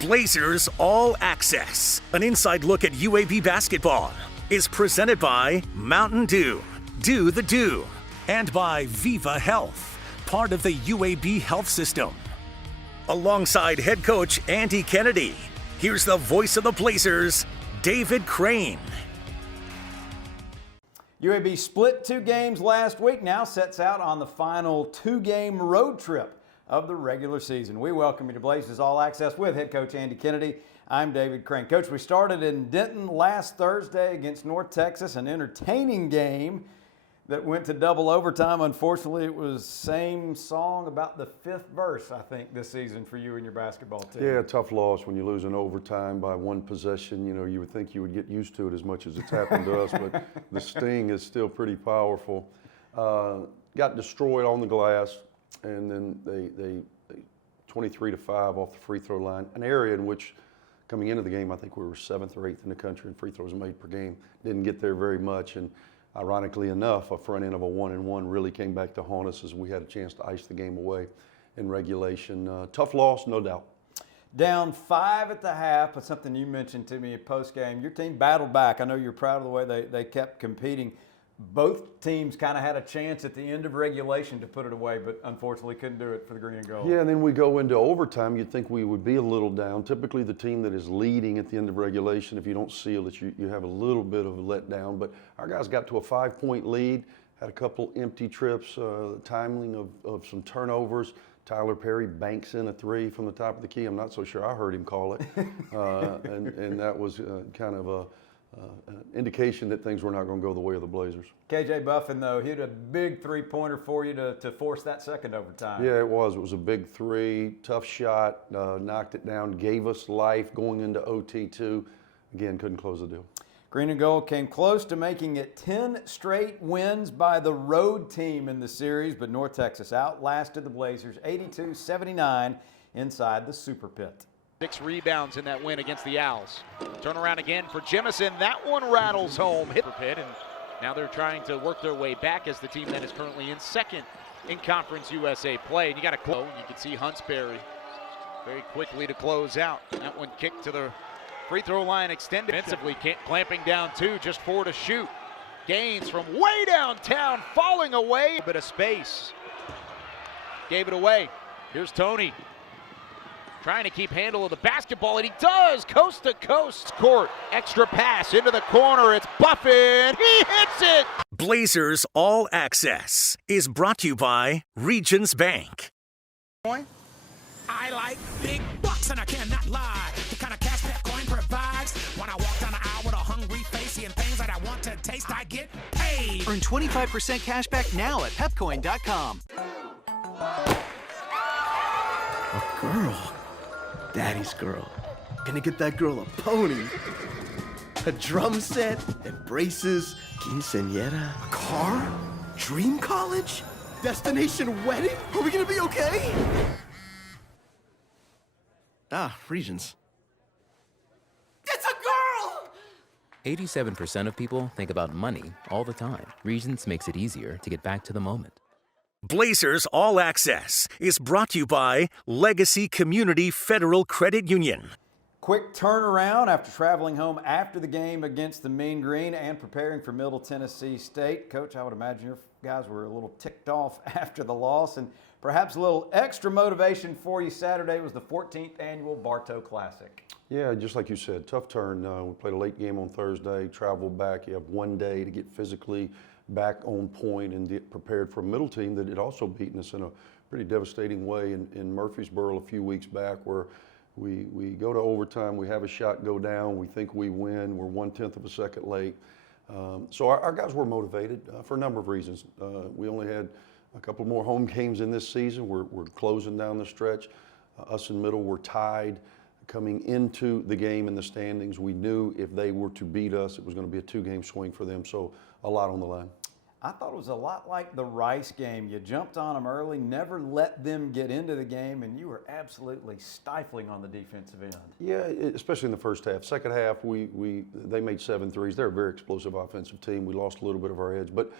Blazers All Access, an inside look at UAB basketball, is presented by Mountain Dew, Do the Do, and by Viva Health, part of the UAB health system. Alongside head coach Andy Kennedy, here's the voice of the Blazers, David Crane. UAB split 2 games last week, now sets out on the final 2-game road trip of the regular season. We welcome you to Blazers All Access with head coach Andy Kennedy. I'm David Crane. Coach, we started in Denton last Thursday against North Texas, an entertaining game that went to double overtime. Unfortunately, it was same song about the 5th verse, I think, this season for you and your basketball team. Yeah, tough loss when you lose in overtime by 1 possession. You know, you would think you would get used to it as much as it's happened to us, but the sting is still pretty powerful. Got destroyed on the glass, and then they 23-5 off the free throw line, an area in which coming into the game, I think we were 7th or 8th in the country in free throws made per game. Didn't get there very much, and ironically enough, a front end of a 1-and-1 really came back to haunt us as we had a chance to ice the game away in regulation. Tough loss, no doubt. Down 5 at the half, but something you mentioned to me post-game, your team battled back. I know you're proud of the way they kept competing. Both teams kind of had a chance at the end of regulation to put it away, but unfortunately couldn't do it for the green and gold. Yeah, and then we go into overtime. You'd think we would be a little down. Typically the team that is leading at the end of regulation, if you don't seal it, you have a little bit of a letdown. But our guys got to a 5-point lead, had a couple empty trips, timing of some turnovers. Tyler Perry banks in a 3 from the top of the key. I'm not so sure I heard him call it. And that was kind of an indication that things were not going to go the way of the Blazers. KJ Buffin, though, hit a big 3-pointer for you to force that second overtime. Yeah, it was. It was a big 3, tough shot, knocked it down, gave us life going into OT2. Again, couldn't close the deal. Green and Gold came close to making it 10 straight wins by the road team in the series, but North Texas outlasted the Blazers 82-79 inside the Super Pit. 6 rebounds in that win against the Owls. Turn around again for Jemison. That one rattles home. Hit the pit, and now they're trying to work their way back as the team that is currently in 2nd in Conference USA play. And you got to close. You can see Huntsberry very quickly to close out. That one kicked to the free throw line, extended defensively, clamping down 2, just 4 to shoot. Gaines from way downtown, falling away. A bit of space. Gave it away. Here's Tony. Trying to keep handle of the basketball, and he does! Coast to coast court. Extra pass into the corner. It's Buffin. He hits it! Blazers All Access is brought to you by Regions Bank. I like big bucks, and I cannot lie. The kind of cash that coin provides. When I walk down the aisle with a hungry face, seeing things that I want to taste, I get paid. Earn 25% cash back now at pepcoin.com. A girl. Daddy's girl. Gonna get that girl a pony, a drum set, and braces, quinceañera, a car, dream college, destination wedding. Are we gonna be okay? Regions. It's a girl! 87% of people think about money all the time. Regions makes it easier to get back to the moment. Blazers All Access is brought to you by Legacy Community Federal Credit Union. Quick turnaround after traveling home after the game against the Mean Green and preparing for Middle Tennessee State. Coach, I would imagine your guys were a little ticked off after the loss, and perhaps a little extra motivation for you Saturday was the 14th annual Bartow Classic. Yeah, just like you said, tough turn. We played a late game on Thursday, traveled back. You have 1 day to get physically back on point and get prepared for a middle team that had also beaten us in a pretty devastating way in Murfreesboro a few weeks back, where we go to overtime, we have a shot go down, we think we win, we're 1/10 of a second late. So our guys were motivated for a number of reasons. We only had a couple more home games in this season. We're closing down the stretch. Us and Middle were tied coming into the game in the standings. We knew if they were to beat us, it was going to be a 2-game swing for them, so a lot on the line. I thought it was a lot like the Rice game. You jumped on them early, never let them get into the game, and you were absolutely stifling on the defensive end. Yeah, especially in the first half. Second half, they made 7 threes. They're a very explosive offensive team. We lost a little bit of our edge, but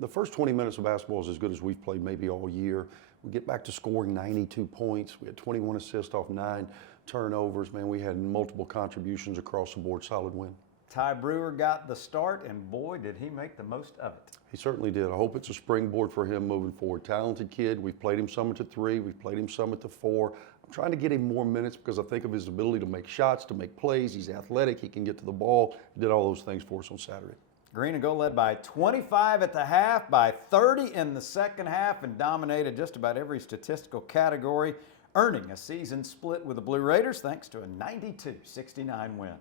the first 20 minutes of basketball is as good as we've played maybe all year. We get back to scoring 92 points. We had 21 assists off 9 turnovers. Man, we had multiple contributions across the board, solid win. Ty Brewer got the start, and boy, did he make the most of it. He certainly did. I hope it's a springboard for him moving forward. Talented kid. We've played him some at the 3. We've played him some at the 4. I'm trying to get him more minutes because I think of his ability to make shots, to make plays. He's athletic. He can get to the ball. He did all those things for us on Saturday. Green and Gold led by 25 at the half, by 30 in the second half, and dominated just about every statistical category, earning a season split with the Blue Raiders thanks to a 92-69 win.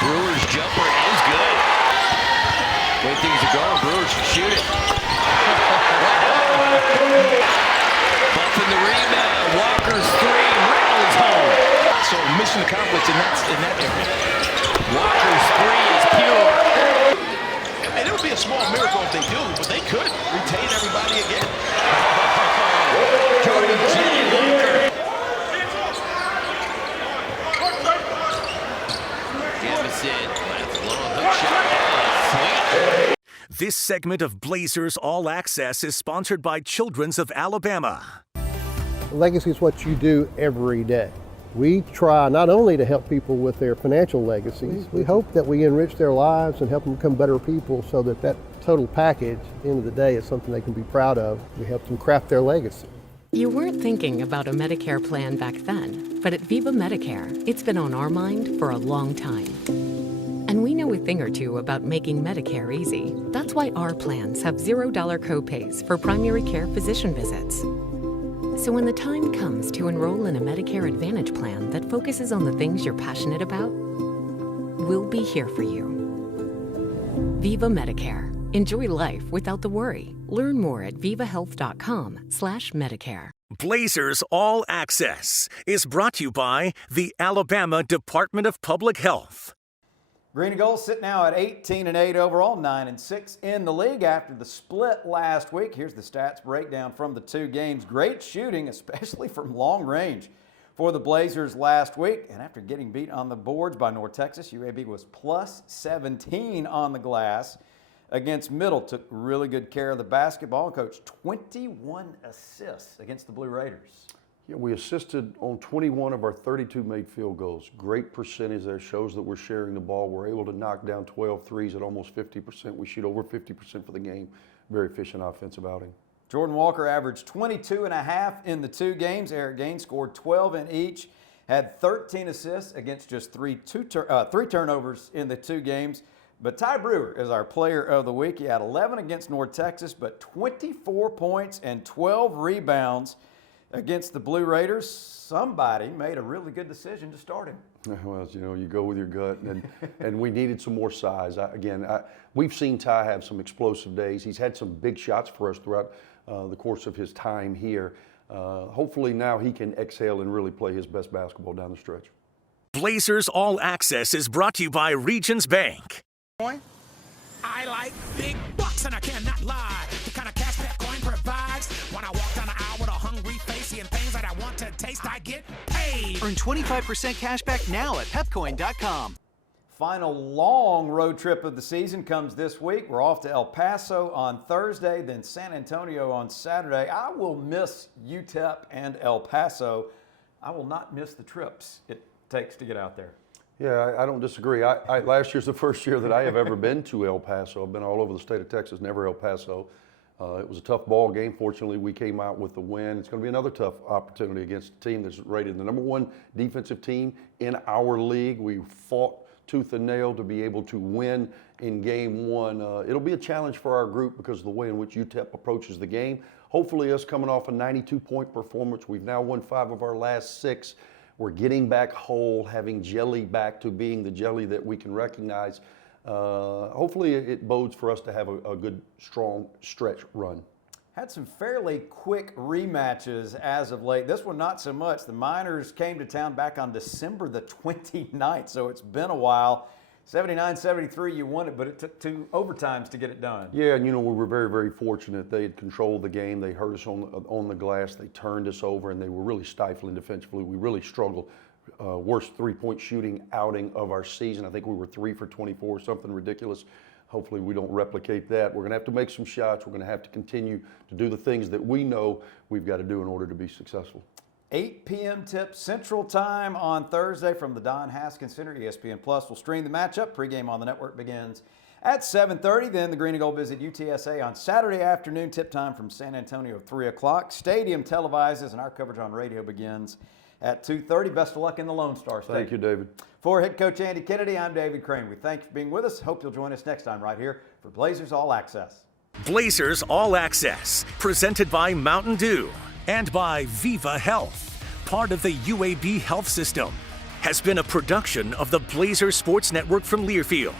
Brewer's jumper is good. Way things are going, Brewer should shoot it. Buffing the rebound, Walker's 3, rattles home. So mission accomplished in that area. Walker's 3 is pure. And it would be a small miracle if they do, but they could retain everybody again. Jordan Walker. This segment of Blazers All Access is sponsored by Children's of Alabama. Legacy is what you do every day. We try not only to help people with their financial legacies, we hope that we enrich their lives and help them become better people so that that total package, at the end of the day, is something they can be proud of. We help them craft their legacy. You weren't thinking about a Medicare plan back then, but at Viva Medicare, it's been on our mind for a long time. And we know a thing or two about making Medicare easy. That's why our plans have $0 copays for primary care physician visits. So when the time comes to enroll in a Medicare Advantage plan that focuses on the things you're passionate about, we'll be here for you. Viva Medicare. Enjoy life without the worry. Learn more at vivahealth.com/Medicare. Blazers All Access is brought to you by the Alabama Department of Public Health. Green and Gold sit now at 18-8 overall, 9-6 in the league after the split last week. Here's the stats breakdown from the 2 games. Great shooting, especially from long range for the Blazers last week. And after getting beat on the boards by North Texas, UAB was plus 17 on the glass against Middle. Took really good care of the basketball and coached 21 assists against the Blue Raiders. Yeah, we assisted on 21 of our 32 made field goals. Great percentage there. Shows that we're sharing the ball. We're able to knock down 12 threes at almost 50%. We shoot over 50% for the game. Very efficient offensive outing. Jordan Walker averaged 22.5 in the 2 games. Eric Gaines scored 12 in each. Had 13 assists against just three turnovers in the 2 games. But Ty Brewer is our player of the week. He had 11 against North Texas, but 24 points and 12 rebounds against the Blue Raiders. Somebody made a really good decision to start him. Well, you know, you go with your gut, and we needed some more size. We've seen Ty have some explosive days. He's had some big shots for us throughout the course of his time here. Hopefully now he can exhale and really play his best basketball down the stretch. Blazers All Access is brought to you by Regions Bank. I like big bucks and I cannot lie. The kind of cash that coin provides. When I walk down the aisle with a hungry face, seeing things that I want to taste, I get paid. Earn 25% cash back now at pepcoin.com. Final long road trip of the season comes this week. We're off to El Paso on Thursday, then San Antonio on Saturday. I will miss UTEP and El Paso. I will not miss the trips it takes to get out there. Yeah, I don't disagree. Last year's the first year that I have ever been to El Paso. I've been all over the state of Texas, never El Paso. It was a tough ball game. Fortunately, we came out with the win. It's going to be another tough opportunity against a team that's rated the #1 defensive team in our league. We fought tooth and nail to be able to win in game 1. It'll be a challenge for our group because of the way in which UTEP approaches the game. Hopefully, us coming off a 92-point performance, we've now won 5 of our last 6. We're getting back whole, having jelly back to being the jelly that we can recognize. Hopefully it bodes for us to have a good, strong stretch run. Had some fairly quick rematches as of late. This one not so much. The Miners came to town back on December the 29th, so it's been a while. 79-73, you won it, but it took 2 overtimes to get it done. Yeah, and you know, we were very, very fortunate. They had controlled the game. They hurt us on the glass. They turned us over, and they were really stifling defensively. We really struggled. Worst 3-point shooting outing of our season. I think we were 3 for 24, something ridiculous. Hopefully we don't replicate that. We're going to have to make some shots. We're going to have to continue to do the things that we know we've got to do in order to be successful. 8 p.m. tip Central Time on Thursday from the Don Haskins Center. ESPN Plus will stream the matchup. Pregame on the network begins at 7:30. Then the Green and Gold visit UTSA on Saturday afternoon. Tip time from San Antonio, 3 o'clock. Stadium televises, and our coverage on radio begins at 2:30. Best of luck in the Lone Star Stadium. Thank you, David. For head coach Andy Kennedy, I'm David Crane. We thank you for being with us. Hope you'll join us next time right here for Blazers All Access. Blazers All Access, presented by Mountain Dew and by Viva Health, part of the UAB Health System, has been a production of the Blazers Sports Network from Learfield.